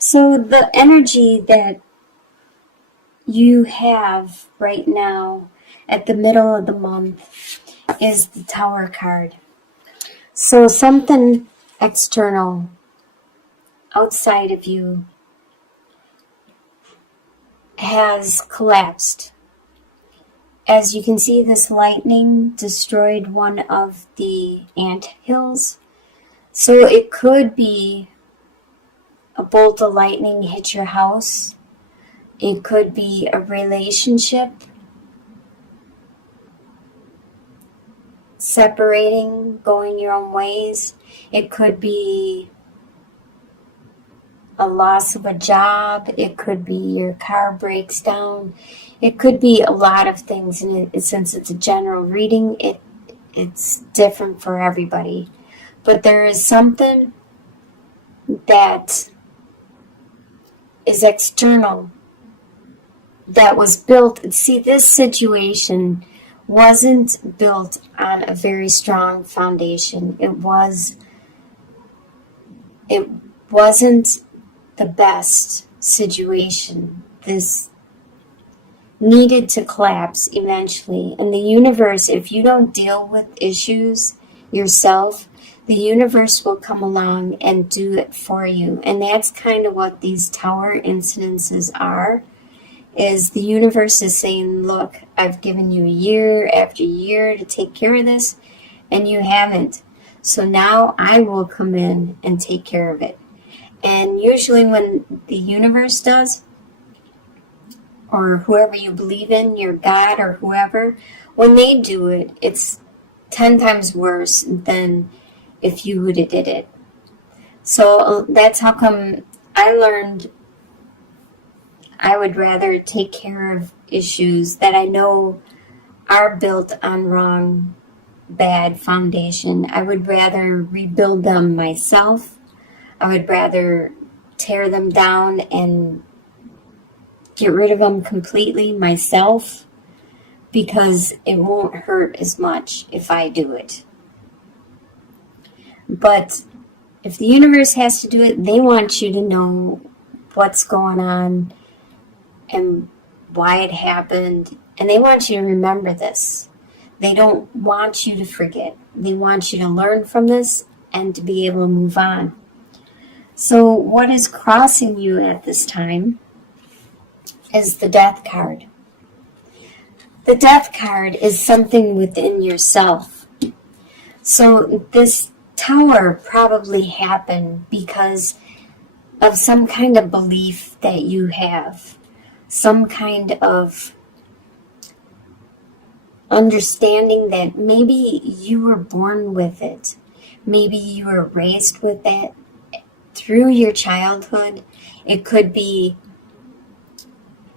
So the energy that you have right now at the middle of the month is the Tower card. So something external outside of you has collapsed. As you can see, this lightning destroyed one of the ant hills. So it could be a bolt of lightning hit your house. It could be a relationship separating, going your own ways. It could be a loss of a job. It could be your car breaks down. It could be a lot of things, and since it's a general reading, it's different for everybody. But there is something that is external that was built. See, this situation wasn't built on a very strong foundation. It wasn't the best situation. This needed to collapse eventually. And the universe, if you don't deal with issues yourself, the universe will come along and do it for you. And that's kind of what these tower incidences are, is the universe is saying, look, I've given you year after year to take care of this, and you haven't. So now I will come in and take care of it. And usually when the universe does, or whoever you believe in, your God or whoever, when they do it, it's 10 times worse than if you would have did it. So that's how come I learned I would rather take care of issues that I know are built on wrong, bad foundation. I would rather rebuild them myself. I would rather tear them down and get rid of them completely myself, because it won't hurt as much if I do it. But if the universe has to do it, they want you to know what's going on and why it happened, and they want you to remember this. They don't want you to forget. They want you to learn from this and to be able to move on. So what is crossing you at this time is the Death card. The Death card is something within yourself. So this tower probably happened because of some kind of belief that you have, some kind of understanding that maybe you were born with it, maybe you were raised with that through your childhood. It could be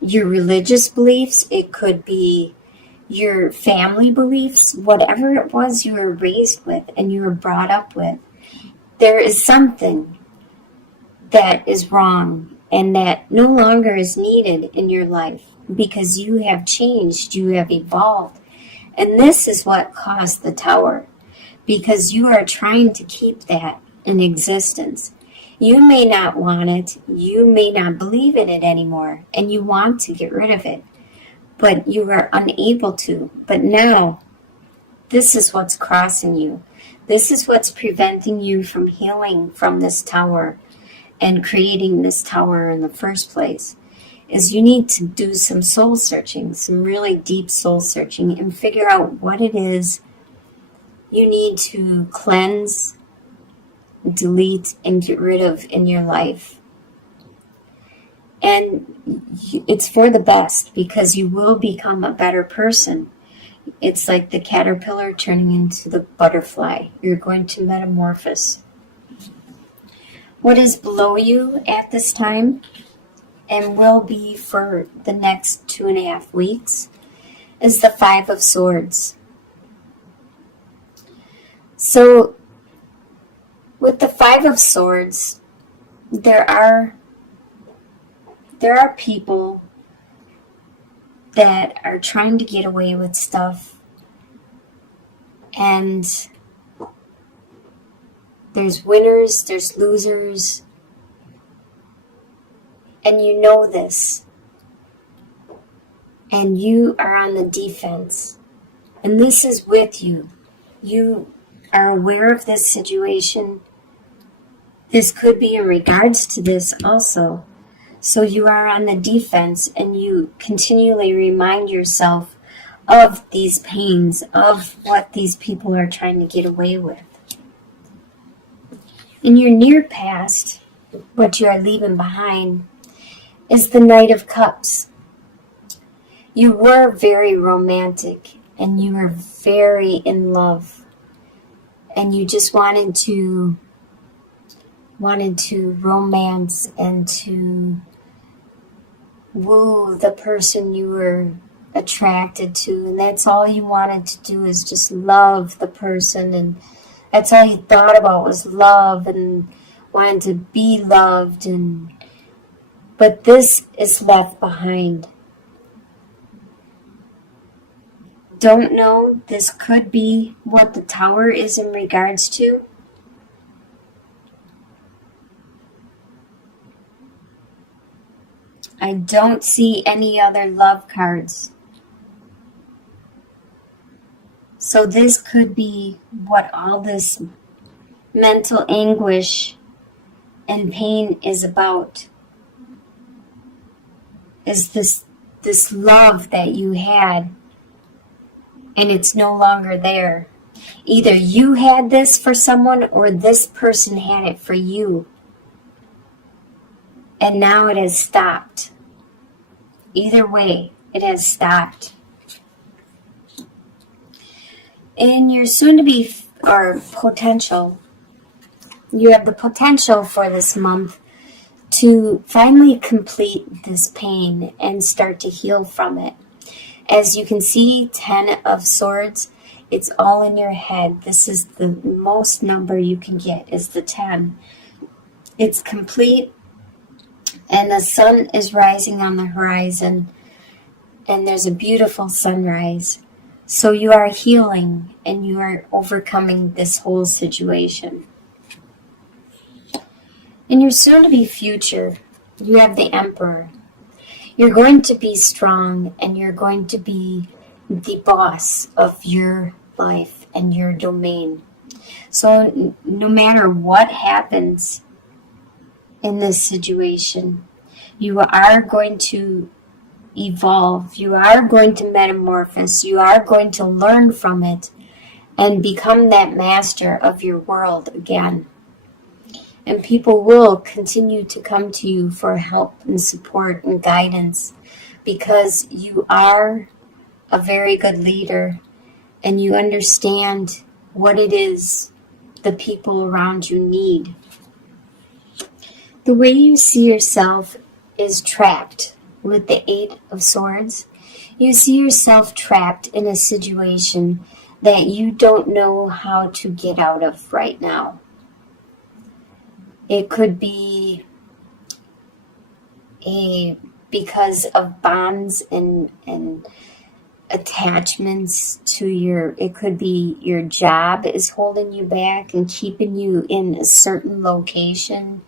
your religious beliefs, it could be your family beliefs, whatever it was you were raised with and you were brought up with. There is something that is wrong and that no longer is needed in your life because you have changed, you have evolved. And this is what caused the tower, because you are trying to keep that in existence. You may not want it, you may not believe in it anymore, and you want to get rid of it, but you are unable to. But now, this is what's crossing you. This is what's preventing you from healing from this tower and creating this tower in the first place, is you need to do some soul searching, some really deep soul searching, and figure out what it is you need to cleanse, delete, and get rid of in your life. And it's for the best, because you will become a better person. It's like the caterpillar turning into the butterfly. You're going to metamorphose. What is below you at this time, and will be for the next 2.5 weeks, is the Five of Swords. So with the Five of Swords, there are people that are trying to get away with stuff, and there's winners, there's losers. And you know this. And you are on the defense. And this is with you. You are aware of this situation. This could be in regards to this also. So you are on the defense and you continually remind yourself of these pains, of what these people are trying to get away with. In your near past, what you are leaving behind is the Knight of Cups. You were very romantic and you were very in love and you just wanted to romance and to woo the person you were attracted to, and that's all you wanted to do is just love the person, and that's all you thought about was love and wanting to be loved. But this is left behind. Don't know, this could be what the Tower is in regards to. I don't see any other love cards. So this could be what all this mental anguish and pain is about. Is this love that you had and it's no longer there. Either you had this for someone or this person had it for you. And now it has stopped. Either way, it has stopped. In your soon-to-be or potential, you have the potential for this month to finally complete this pain and start to heal from it. As you can see, 10 of Swords, it's all in your head. This is the most number you can get, is the 10. It's complete, and the sun is rising on the horizon, and there's a beautiful sunrise. So you are healing, and you are overcoming this whole situation. In your soon-to-be future, you have the Emperor. You're going to be strong, and you're going to be the boss of your life and your domain. So no matter what happens in this situation, you are going to evolve, you are going to metamorphose, you are going to learn from it and become that master of your world again. And people will continue to come to you for help and support and guidance because you are a very good leader and you understand what it is the people around you need. The way you see yourself is trapped with the 8 of Swords. You see yourself trapped in a situation that you don't know how to get out of right now. It could be because of bonds and attachments to it could be your job is holding you back and keeping you in a certain location.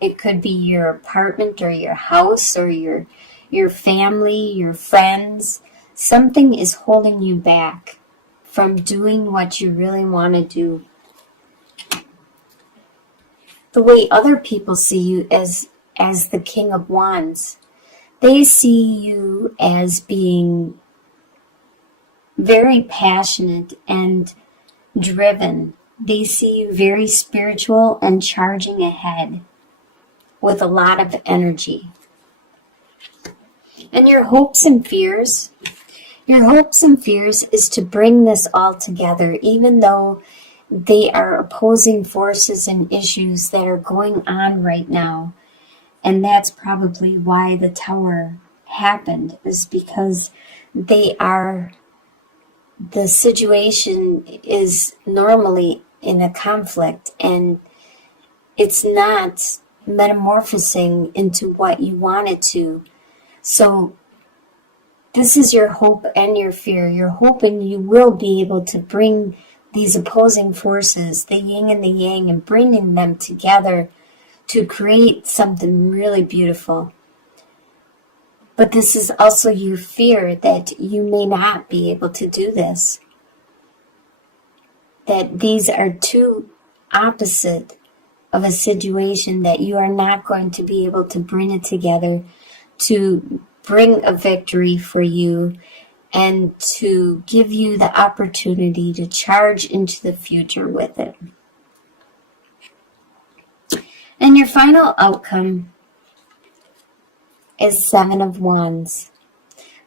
It could be your apartment or your house or your family, your friends. Something is holding you back from doing what you really want to do. The way other people see you as the King of Wands, they see you as being very passionate and driven. They see you very spiritual and charging ahead with a lot of energy. And your hopes and fears is to bring this all together, even though they are opposing forces and issues that are going on right now. And that's probably why the Tower happened, is because the situation is normally in a conflict and it's not metamorphosing into what you want it to. So this is your hope and your fear. You're hoping you will be able to bring these opposing forces, the yin and the yang, and bringing them together to create something really beautiful. But this is also you fear that you may not be able to do this. That these are two opposite of a situation, that you are not going to be able to bring it together to bring a victory for you and to give you the opportunity to charge into the future with it. And your final outcome is Seven of Wands.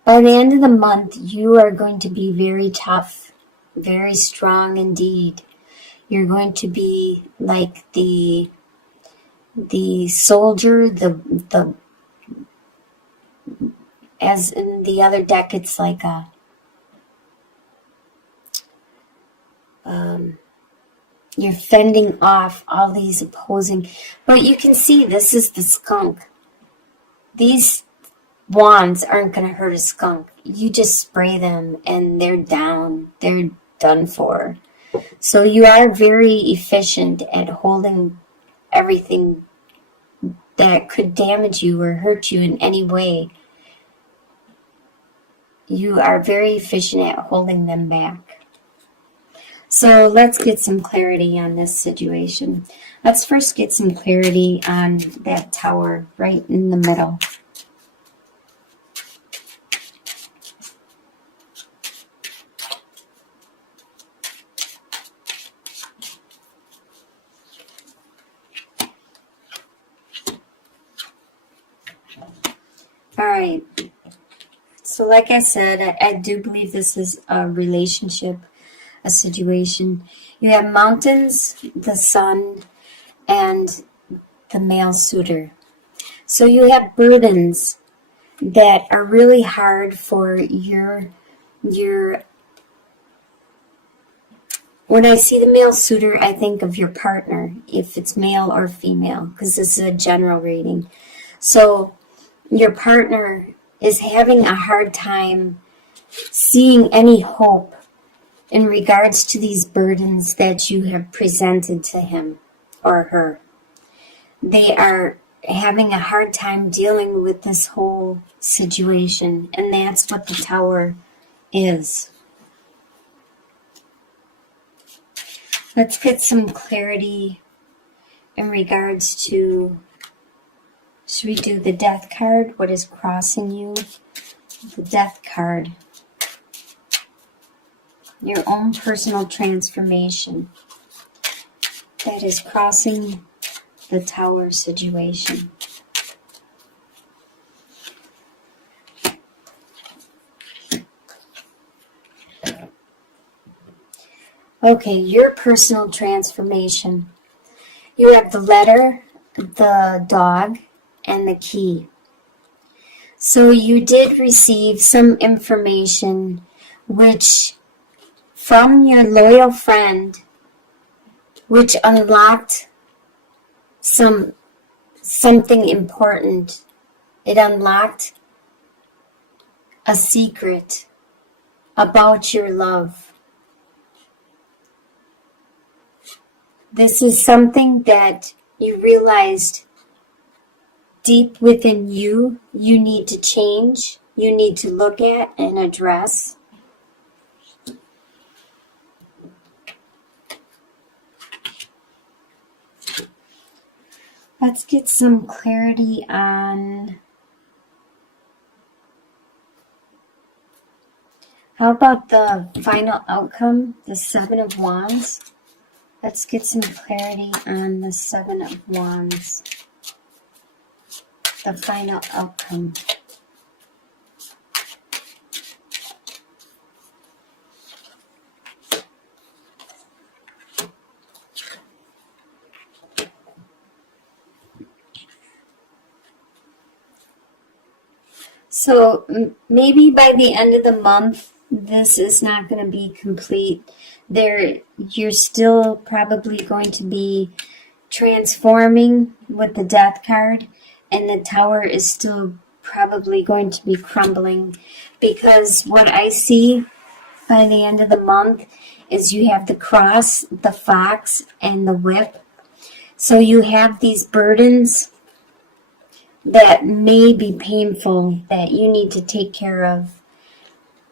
By the end of the month, you are going to be very tough, very strong indeed. You're going to be like the soldier, the as in the other deck, it's like a you're fending off all these opposing, but you can see this is the skunk. These wands aren't going to hurt a skunk. You just spray them and they're down. They're done for. So you are very efficient at holding everything that could damage you or hurt you in any way. You are very efficient at holding them back. So let's get some clarity on this situation. Let's first get some clarity on that tower right in the middle. All right. So like I said, I do believe this is a relationship, a situation. You have mountains, the sun, and the male suitor. So you have burdens that are really hard for your when I see the male suitor, I think of your partner, if it's male or female, because this is a general reading. So your partner is having a hard time seeing any hope in regards to these burdens that you have presented to him or her. They are having a hard time dealing with this whole situation, and that's what the tower is. Let's get some clarity in regards to, should we do the death card? What is crossing you? The death card. Your own personal transformation that is crossing the tower situation. Okay, your personal transformation. You have the letter, the dog, and the key. So you did receive some information which from your loyal friend, which unlocked something important. It unlocked a secret about your love. This is something that you realized deep within you need to change, you need to look at and address. Let's get some clarity on, how about the final outcome, the Seven of Wands? Let's get some clarity on the Seven of Wands, the final outcome. So maybe by the end of the month, this is not going to be complete. You're still probably going to be transforming with the death card, and the tower is still probably going to be crumbling, because what I see by the end of the month is you have the cross, the fox, and the whip. So you have these burdens that may be painful that you need to take care of,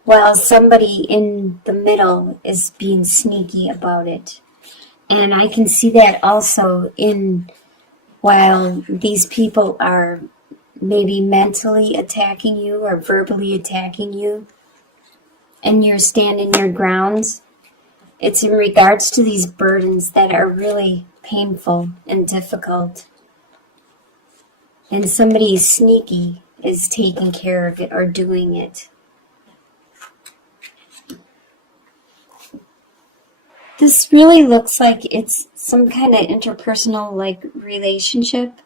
while somebody in the middle is being sneaky about it. And I can see that also in while these people are maybe mentally attacking you or verbally attacking you, and you're standing your grounds. It's in regards to these burdens that are really painful and difficult. And somebody sneaky is taking care of it or doing it. This really looks like it's some kind of interpersonal relationship.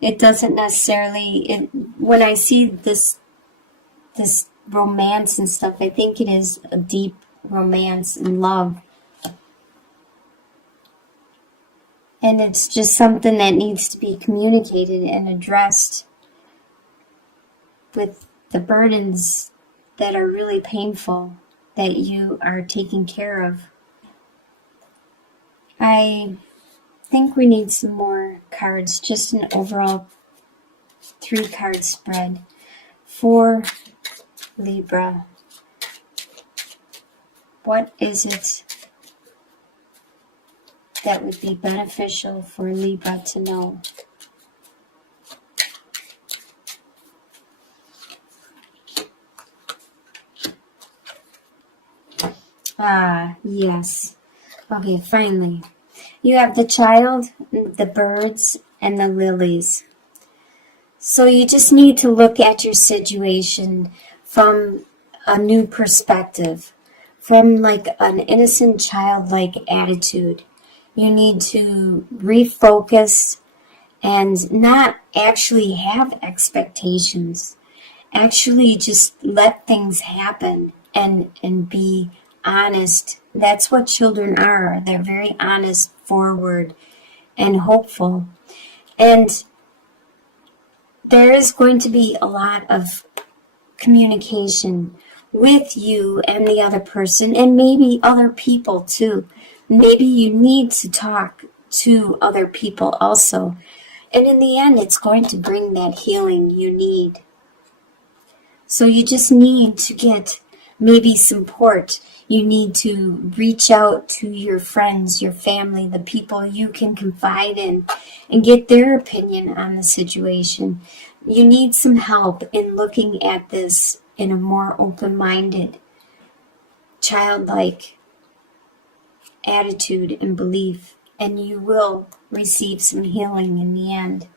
It doesn't necessarily, when I see this romance and stuff, I think it is a deep romance and love. And it's just something that needs to be communicated and addressed with the burdens that are really painful that you are taking care of. I think we need some more cards, just an overall 3-card spread for Libra. What is it that would be beneficial for Libra to know? Ah, yes. Okay, finally. You have the child, the birds, and the lilies. So you just need to look at your situation from a new perspective, from like an innocent childlike attitude. You need to refocus and not actually have expectations. Actually just let things happen and be honest. That's what children are. They're very honest, forward, and hopeful. And there is going to be a lot of communication with you and the other person, and maybe other people too. Maybe you need to talk to other people also. And in the end, it's going to bring that healing you need. So you just need to get maybe support. You need to reach out to your friends, your family, the people you can confide in, and get their opinion on the situation. You need some help in looking at this in a more open-minded, childlike attitude and belief, and you will receive some healing in the end.